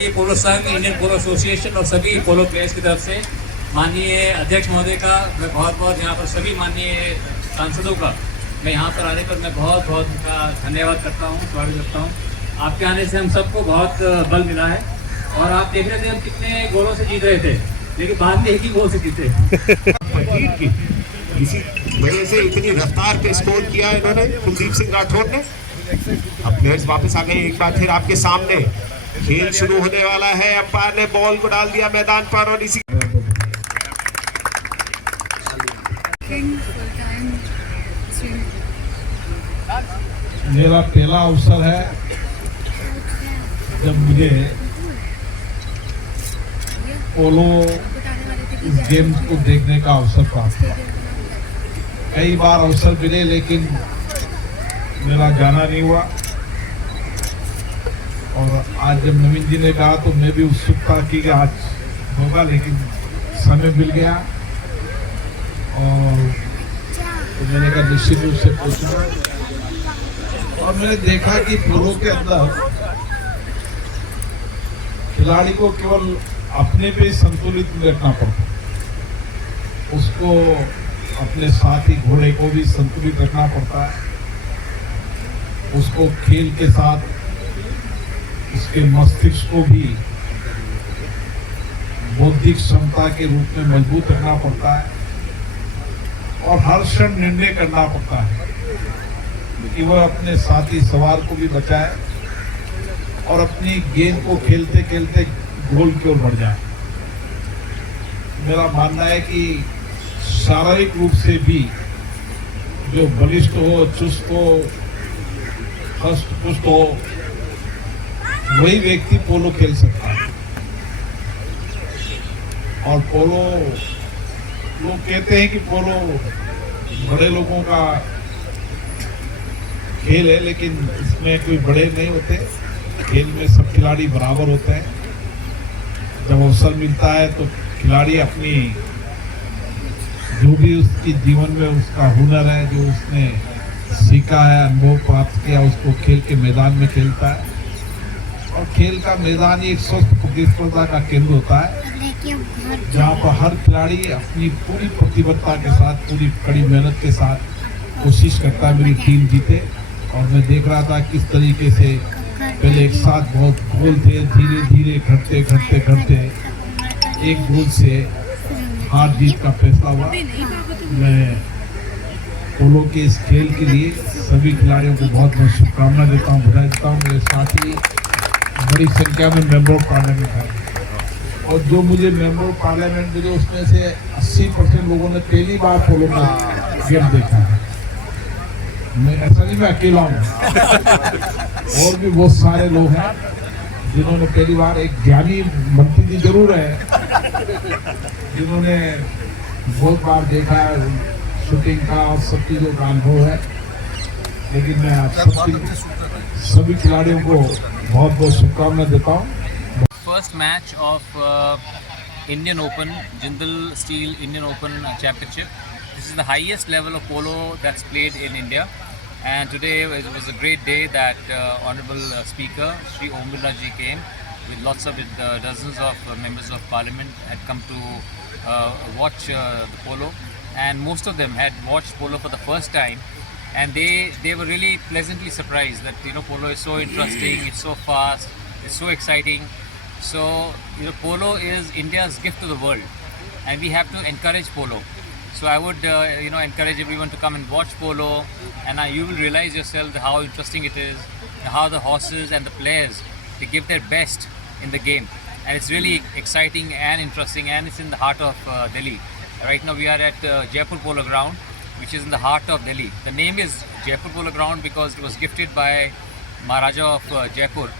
ये पोलो संघ, इंडियन पोलो एसोसिएशन और सभी पोलो प्लेयर्स की तरफ से माननीय अध्यक्ष महोदय का मैं बहुत बहुत यहाँ पर सभी माननीय सांसदों का मैं यहाँ पर आने पर मैं बहुत बहुत उनका धन्यवाद करता हूँ, स्वागत करता हूँ। आपके आने से हम सबको बहुत बल मिला है और आप देख रहे थे हम कितने गोलों से जीत रहे थे, लेकिन बाद में एक ही गोल से जीते। इसी वजह से इतनी रफ्तार पे स्कोर किया इन्होंने कुलदीप सिंह राठौर ने। अब प्लेयर्स वापस आ गए एक बार फिर आपके सामने। खेल शुरू होने वाला है। अंपायर ने बॉल को डाल दिया मैदान पर और इसी मेरा पहला अवसर है जब मुझे पोलो इस गेम को देखने का अवसर प्राप्त हुआ। कई बार अवसर मिले लेकिन मेरा जाना नहीं हुआ और आज जब नवीन जी ने कहा तो मैं भी उत्सुक था कि आज होगा, लेकिन समय मिल गया और तो मैंने कहा निश्चित रूप से पूछूंगा। और मैंने देखा कि पोलो के अंदर खिलाड़ी को केवल अपने पे संतुलित रखना पड़ता, उसको अपने साथी घोड़े को भी संतुलित रखना पड़ता है, उसको खेल के साथ उसके मस्तिष्क को भी बौद्धिक क्षमता के रूप में मजबूत रखना पड़ता है और हर क्षण निर्णय करना पड़ता है कि वह अपने साथी सवार को भी बचाए और अपनी गेंद को खेलते खेलते गोल की ओर बढ़ जाए। मेरा मानना है कि शारीरिक रूप से भी जो बलिष्ठ हो, चुस्त हो, हष्ट पुष्ट हो, वही व्यक्ति पोलो खेल सकता है। और पोलो, लोग कहते हैं कि पोलो बड़े लोगों का खेल है, लेकिन इसमें कोई बड़े नहीं होते। खेल में सब खिलाड़ी बराबर होते हैं। जब अवसर मिलता है तो खिलाड़ी अपनी जो भी उसकी जीवन में उसका हुनर है, जो उसने सीखा है, अनुभव प्राप्त किया, उसको खेल के मैदान में खेलता है। और खेल का मैदान एक स्वस्थ प्रतिस्पर्धा का केंद्र होता है, जहाँ पर हर खिलाड़ी अपनी पूरी प्रतिबद्धता के साथ, पूरी कड़ी मेहनत के साथ कोशिश करता है मेरी टीम जीते। और मैं देख रहा था किस तरीके से पहले एक साथ बहुत गोल थे, धीरे धीरे घटते घटते घटते एक गोल से हार जीत का फैसला हुआ। मैं पोलो के इस खेल के लिए सभी खिलाड़ियों को बहुत बहुत शुभकामना देता हूँ, बधाई देता हूँ। मेरे साथ ही बड़ी संख्या में मेंबर ऑफ पार्लियामेंट है और जो मुझे मेंबर ऑफ पार्लियामेंट मिले उसमें से 80% लोगों ने पहली बार पोलो का गेम देखा है। मैं ऐसा नहीं, मैं अकेला हूँ और भी बहुत सारे लोग हैं जिन्होंने पहली बार, एक ज्ञानी मंत्री जी जरूर है जिन्होंने बहुत बार देखा है शूटिंग का और सब चीज़ों का अनुभव है। लेकिन मैं आप सभी खिलाड़ियों को बहुत बहुत शुभकामना देता हूँ। First match of Indian Open, Jindal Steel Indian Open Championship. This is the highest level of polo that's played in India, and today it was a great day that Honorable Speaker Shri Om Birla ji came with lots of dozens of members of Parliament had come to watch the polo, and most of them had watched polo for the first time, and they were really pleasantly surprised that polo is so interesting, it's so fast, it's so exciting. So polo is India's gift to the world, and we have to encourage polo. So I would encourage everyone to come and watch polo, and you will realize yourself how interesting it is, how the horses and the players, they give their best in the game, and it's really exciting and interesting, and it's in the heart of Delhi. Right now we are at Jaipur Polo Ground, which is in the heart of Delhi. The name is Jaipur Polo Ground because it was gifted by Maharaja of Jaipur,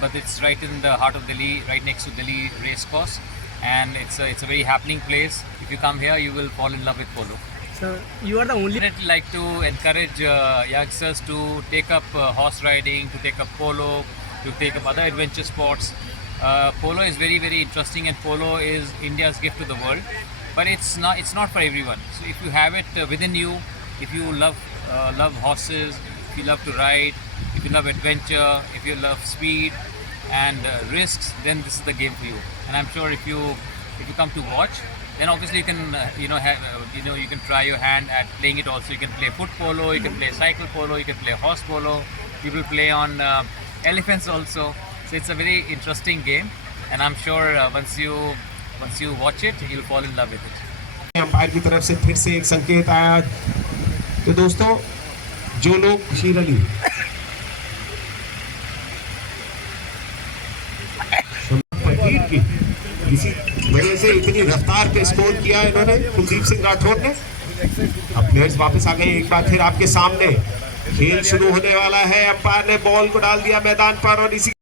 but it's right in the heart of Delhi, right next to Delhi Racecourse, and it's a very happening place. If you come here, you will fall in love with polo. So you are the only. I'd like to encourage youngsters to take up horse riding, to take up polo, to take up other adventure sports. Polo is very, very interesting, and polo is India's gift to the world. But it's not for everyone. So if you have it within you, if you love horses, if you love to ride, if you love adventure, if you love speed, and risks, then this is the game for you. And I'm sure if you come to watch, then obviously you can you can try your hand at playing it also. You can play foot polo, you can play cycle polo, you can play horse polo. People play on elephants also. So it's a very interesting game, and I'm sure once you watch it, you'll fall in love with it. Umpire की तरफ से फिर से एक संकेत आया। तो दोस्तों, जो लोग बशीर अली पकीर की इसी वजह से इतनी रफ्तार पे स्कोर किया इन्होंने, कुलदीप सिंह राठौर ने। अब प्लेयर्स वापस आ गए एक बार फिर आपके सामने। खेल शुरू होने वाला है। अंपायर ने बॉल को डाल दिया मैदान पर और इसी